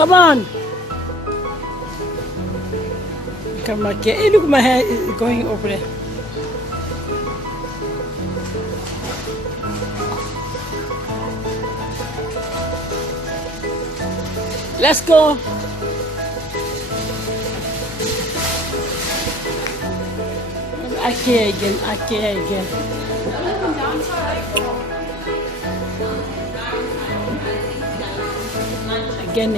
Come on. Come back here. Hey, look, my hair is going over there. Let's go. Ikea again, Ikea again. Again.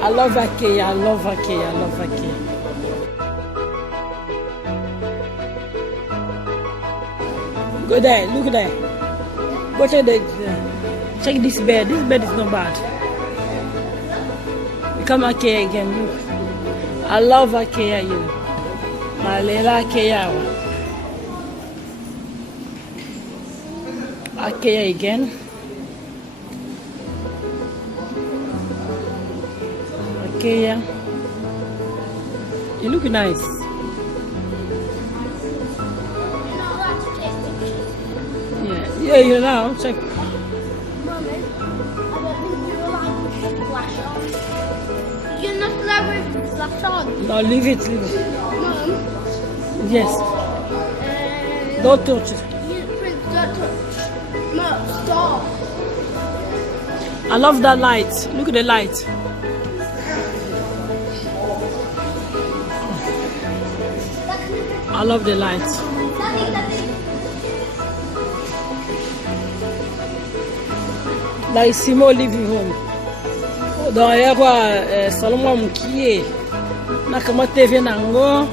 I love Ikea, I love Ikea, I love Ikea. Go there, look there. Go check check this bed. This bed is not bad. Come Ikea again, look. I love Ikea, you know. My little Ikea. Ikea again. Ikea. You look nice. Yeah, you know, check. Mommy, I don't think you're allowed to splash on. You're not allowed to splash on. No, leave it. Mom. Yes. Don't touch it. Don't touch. Mom, stop. I love that light. Look at the light. I love the light. Like Simo living home. Dans hier quoi salon mkiye. Na kama TV nango.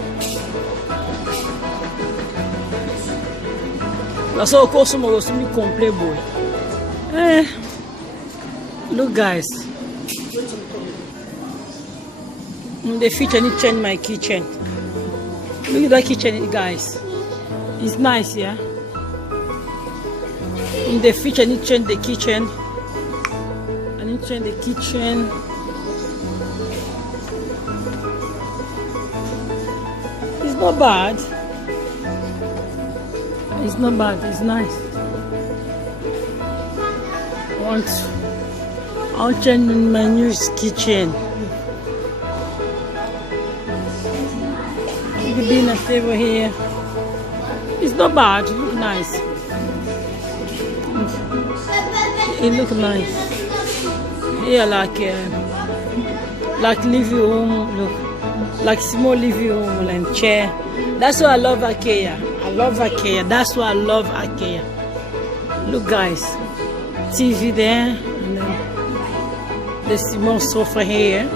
La so kosumo was me complete boy. Look guys. In the future I need to change my kitchen. Look at that kitchen guys. It's nice, yeah. In the future I need to change the kitchen. In the kitchen. It's not bad. It's not bad. It's nice. I'll change my new kitchen. The dinner table here. It's not bad. It looks nice. It looks nice. Here like living room, look, like small living room and chair. That's why I love Ikea. I love Ikea. That's why I love Ikea. Look guys, TV there, and then the small sofa here,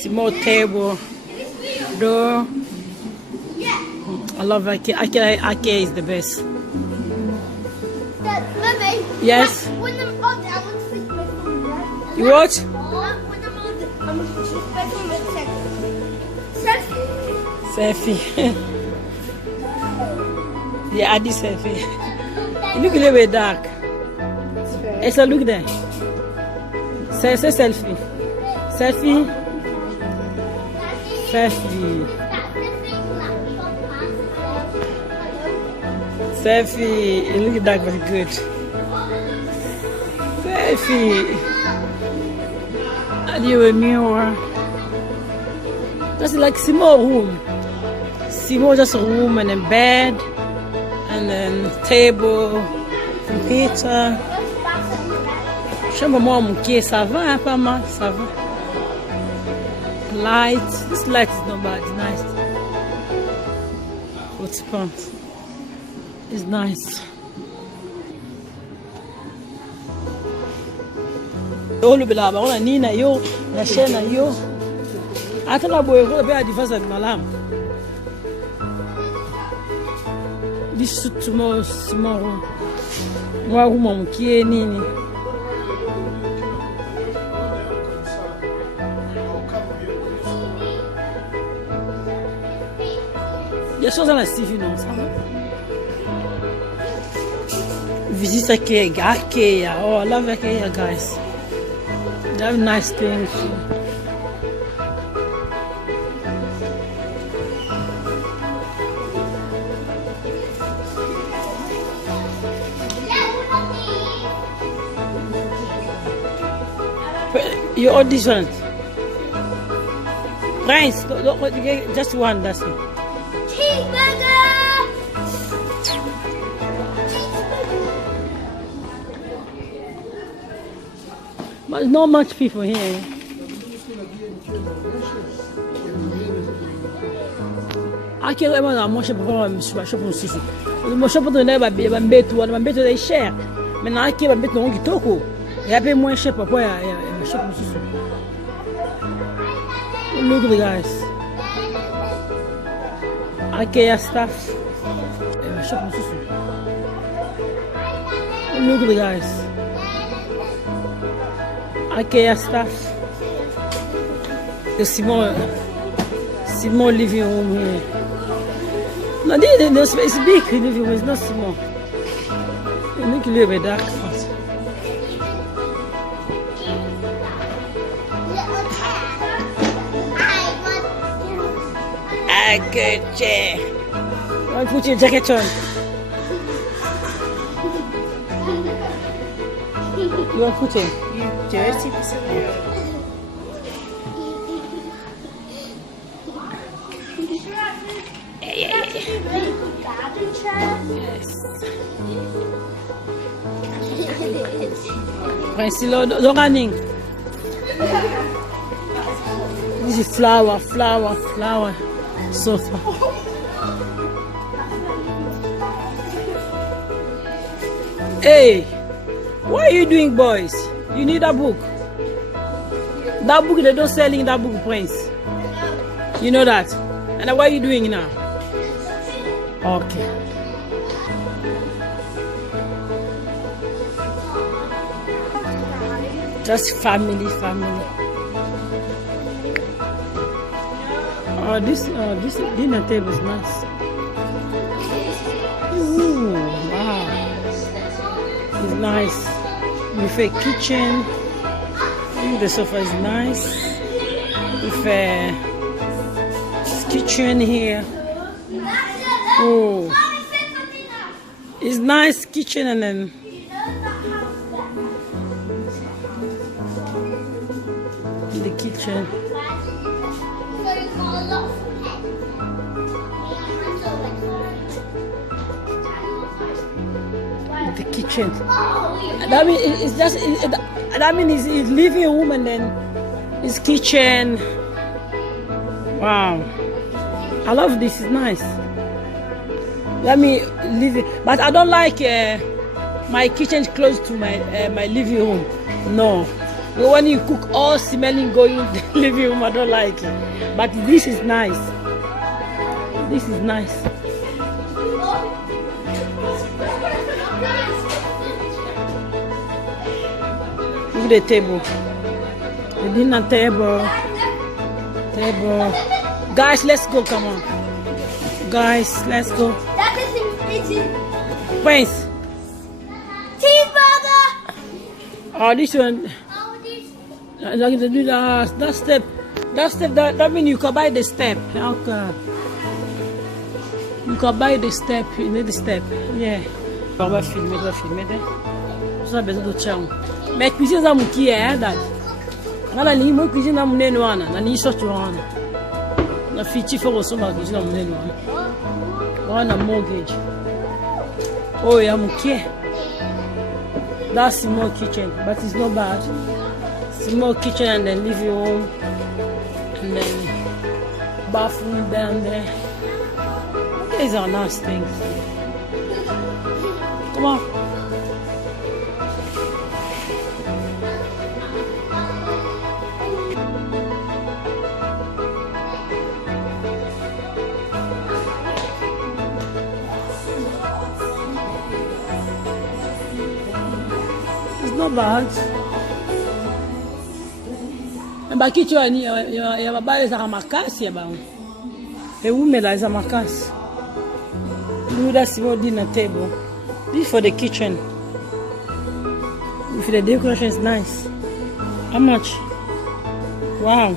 small table, door. I love Ikea. Ikea is the best. Mommy. Yes. When I'm on there, I want to stick my phone, right? You what? When I'm on there, I'm going to stick my phone with selfie. Selfie. Yeah, I did selfie. You look a little bit dark. Hey, so look there. Say selfie. Selfie. Selfie. Selfie. You look dark, very good. Selfie. And you a mirror. That's like small room. Small just a room and a bed and then table, computer. Chama-moi mon pied, ça va, pas mal, ça va. Light. This light is not bad, it's nice. What's fun? It's nice. Yo lu bila ba ona nina yo na shena yo. Ata la boy ko be adifasa malam. This tomorrow. Moi kuma mkie nini? Il y a chose à la TV, non, ça va? Visite Ikea. Oh, I love Ikea, guys. They have nice things. You order this one. Prince, just one, that's it. Cheeseburger! But not much people here. I can't remember how much shop on Sisi. The shop on the never be a bit one, a bit they share. When I came a bit on Gitoko, I have more shop of where I shop on Sisi. Look at the guys. Ikea stuff. Shop on Sisi. Look at the guys. Ikea stuff. The small living room here. No, the space is big. The living room is not small. You make a little bit dark. A good chair. I'll put your jacket on. You want to put it? You dirty piece of work. Priscilla, don't running. This is flower sofa. Hey, what are you doing, boys? You need a book. That book, they don't selling that book, Prince. You know that. And what are you doing now? Okay. Just family. Oh, this dinner table is nice. Ooh, wow. It's nice. With a kitchen. The sofa is nice. With a kitchen here. Oh, it's nice kitchen, and then the kitchen. The kitchen. That means it's just. That means it's living room and then it's kitchen. Wow, I love this. It's nice. Let me leave it, but I don't like my kitchen close to my living room. No, but when you cook, all smelling going in the living room, I don't like it. But this is nice. This is nice. Look at the table, the dinner table. Guys, let's go. Come on, guys, let's go. Prince. Cheeseburger! Oh, this one. That step. That means you can buy the step. Okay. You can buy the step. You need the step. Yeah. On va filmer. Ça a besoin de chão. Mais cuisine za mukie dad. Ngala ni mo cuisine na munene wana. Na ni so wana. Na fiti for so ma cuisine na munene wana. Wana mortgage. Oh, yeah, okay. That's small kitchen, but it's not bad. Small kitchen and then living room and then bathroom down there. These are nice things. Come on. Not bad. Mbaki tu ani ya mabaya za makasi ya bangu. Umela za makasi. Do that small dinner table. This for the kitchen. If the decoration is nice. How much? Wow.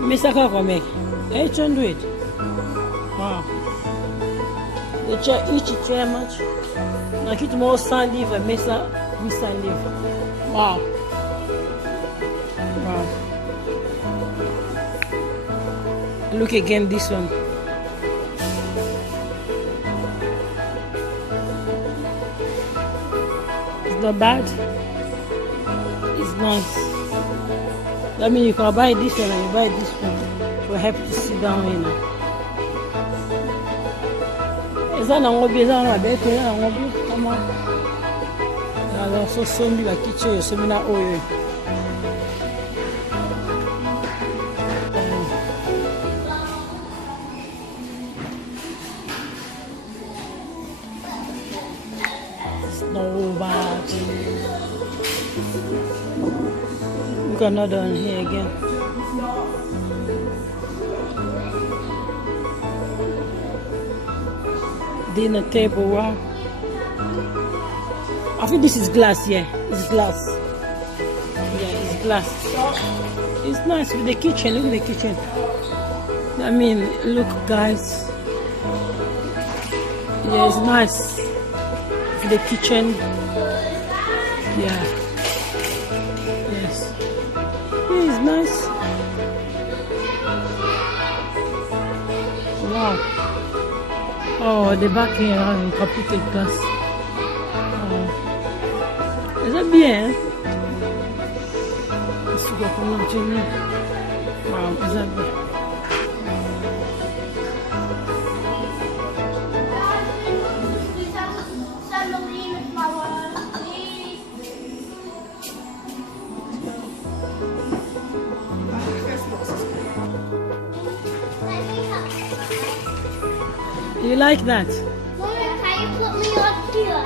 Mesa kako make. 800. Wow. The chair, each chair much. Na kitu more sandy for mesa. We stand there. Wow. Wow. Look again, this one. It's not bad. It's nice. I mean, you can buy this one and you buy this one for help to sit down, you know. Is that not what is on there? Come on. I also show me like kitchen, you show me that oil. It's not bad. Look another one here again. Dinner table, wow. I think this is glass, yeah. It's glass. Yeah, it's glass. It's nice with the kitchen. Look at the kitchen. I mean, look, guys. Yeah, it's nice. With the kitchen. Yeah. Yes. Yeah, it's nice. Wow. Oh, the back here has a complete glass. Oh. Is that bien? Wow, is that bien? You like that? Mama, can you put me on here?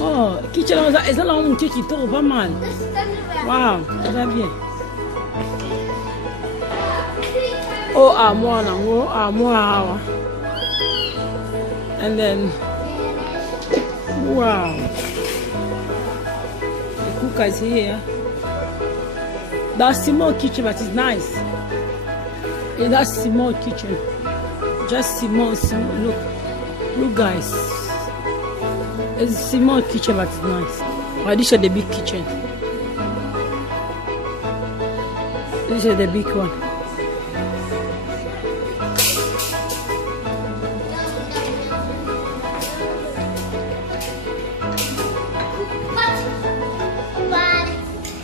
Oh, kitchen is that long kiki to pas mal. This is underwear. Wow, ça bien. Oh, moi na, oh, moi. And then wow. The cooker is here. That's small kitchen, but it's nice. Yeah, that's small kitchen. Just small. Look, guys. It's a small kitchen, but it's nice. Oh, this is the big kitchen. This is the big one.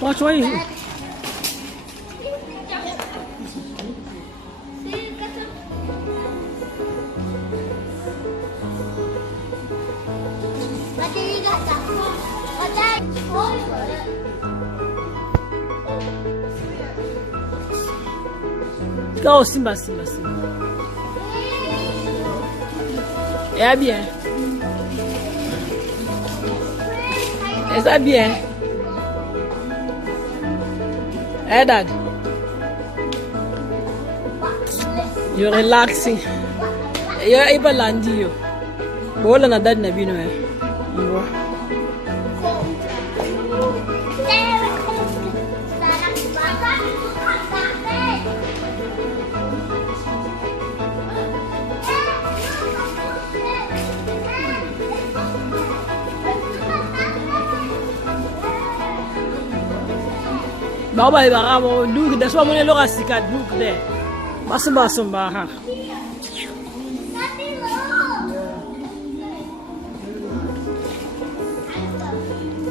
Watch, what is it? Oh, Simba. Yeah, bien. Is that bien? Hey, Dad. You're relaxing. You're able to land you. But all of that, Nabi, no. Baba ibarabo look, that's why when look at sikat look there. Basum baha.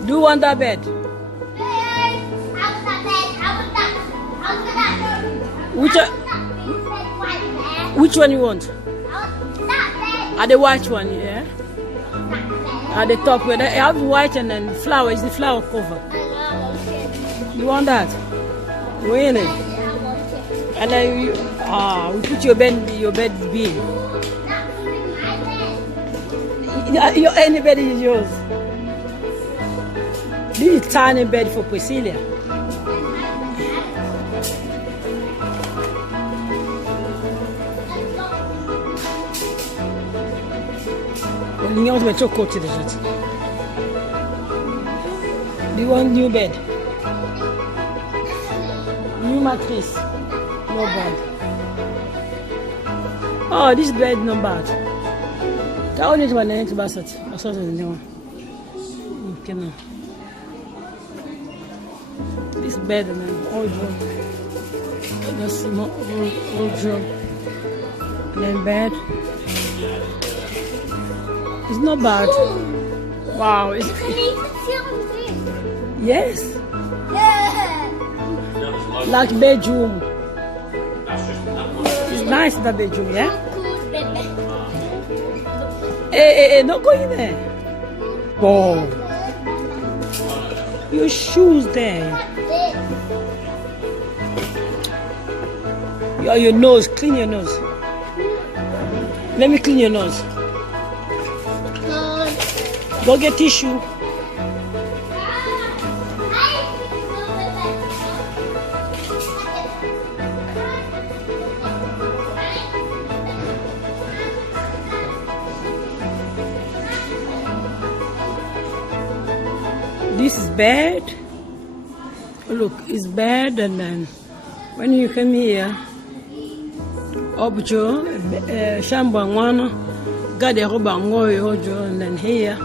Do you want that bed? Which one you want? At the white one, yeah. At the top where they have white and then flower is the flower cover. You want that? Really? And then we put your bed big. Any bed is yours. This is tiny bed for Priscilla. Do you want new bed? New mattress? No bad. Oh, this bed not bad. That one is one next basket. I saw the new one. Okay, now. This better than old one. That's small old drum. And then bed. It's not bad. Wow. It's, Can you even feel this? yes. Yeah. Like bedroom. It's nice that bedroom, yeah? Cool, baby. Hey, don't go in there. Oh. Your shoes there. Your nose. Clean your nose. Let me clean your nose. Go get tissue. This is bad. Look, it's bad, and then when you come here, objo, shambangwana, got a ojo, and then here.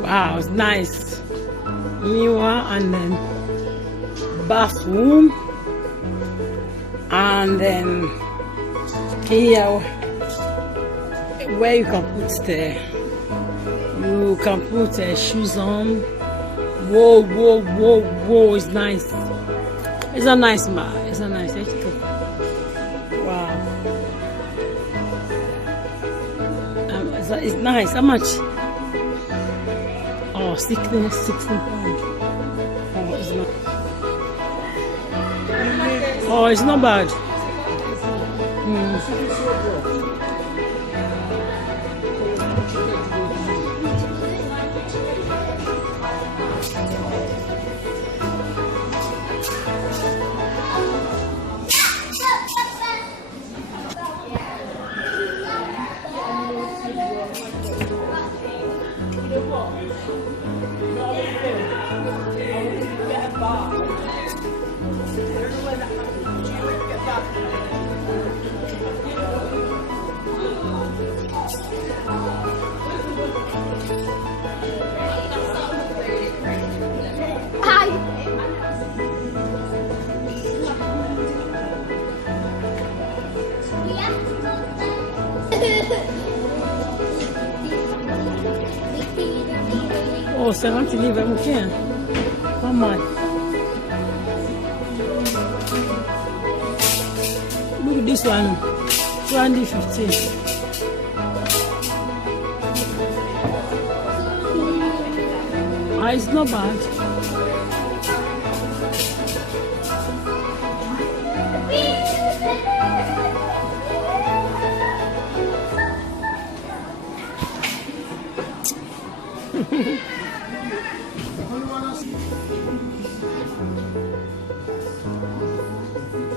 Wow, it's nice. Miwa, and then bathroom, and then here where you can put shoes on. Whoa, whoa, whoa, whoa, it's nice. It's a nice mat. It's a nice. Wow. It's nice. How much? Oh, 16 pounds. Oh, it's not. Oh, it's not bad. Oh, 50 livres, okay. How much? Look at this one. 250. It's not bad.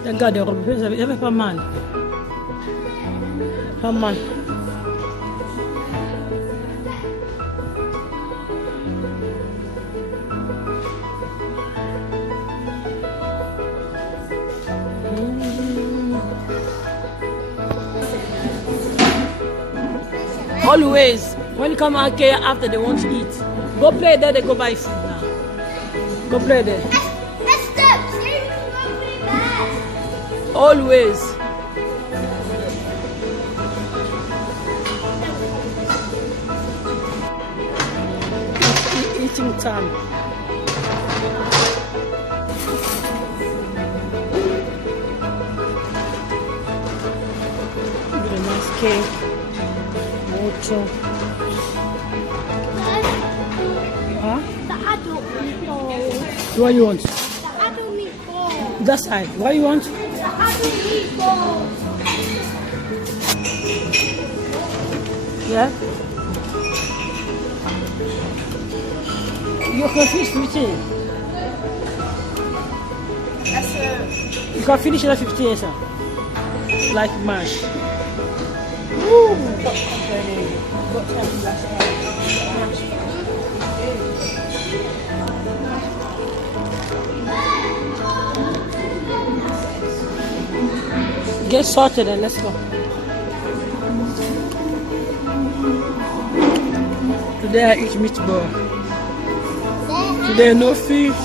Regarde, il y avait pas mal. Pas mal. Always, when you come out here after they want to eat, go play there, they go buy food now. Go play there. Always. Eating time. Look at a nice cake. Water. Huh? The adult meatballs. What do you want? The adult meatballs. That side. What do you want? The adult meatballs. Yeah? You can finish 15. That's You can finish at 15, sir. Like mash. Woo! Get sorted and let's go. Today I eat meatball. Today no fish.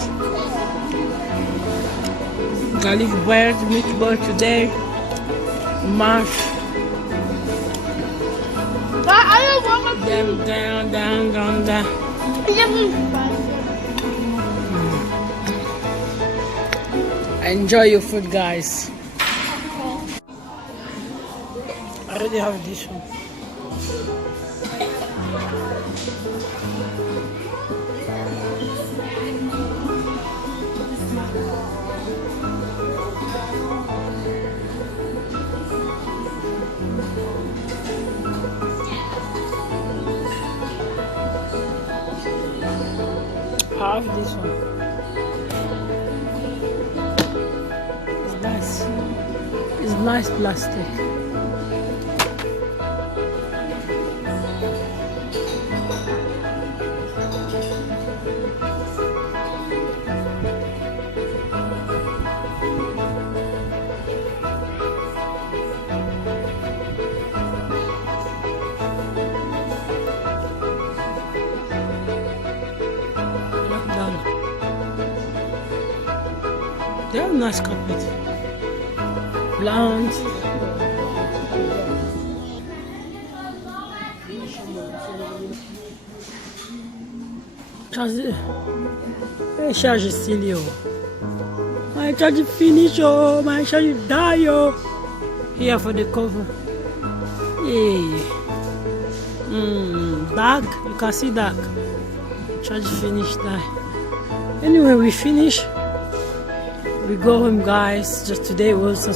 garlic bread, meatball today, mash. I don't want to. Down. Enjoy your food, guys. I already have this one. I have this one. It's nice. It's nice plastic. They have nice carpet. Plants. My charge is still yo. My charge is finished, oh. My charge is die, oh. Here for the cover. Hey. Dark. You can see dark. Charge finished, die. Anyway, we finish. We go home, guys. Just today we also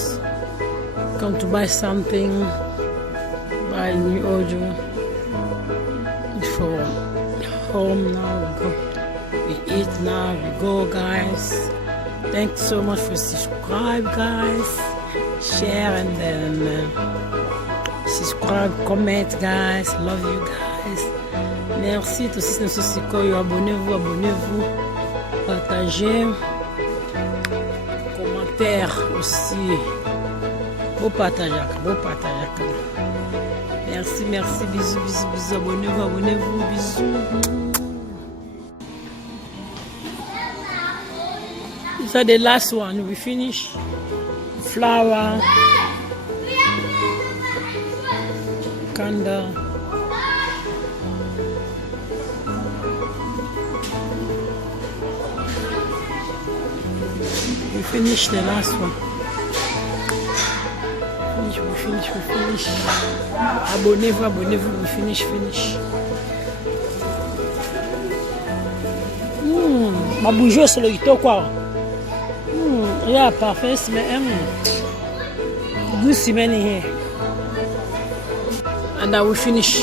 come to buy something, buy new audio for home. Now we eat. Now we go, guys. Thanks so much for subscribe, guys. Share and then subscribe, comment, guys. Love you, guys. Merci. Aussi, abonnez-vous, partagez. Aussi beau partage. Merci, bisous, abonnez-vous, bisous. These are the last one. We finish flour, candle. We finish the last one. We finish. Abonnez-vous, we finish. Ma bougeotte sur le gâteau, quoi. Yeah, parfait, mais 12 semaines here. And I will finish.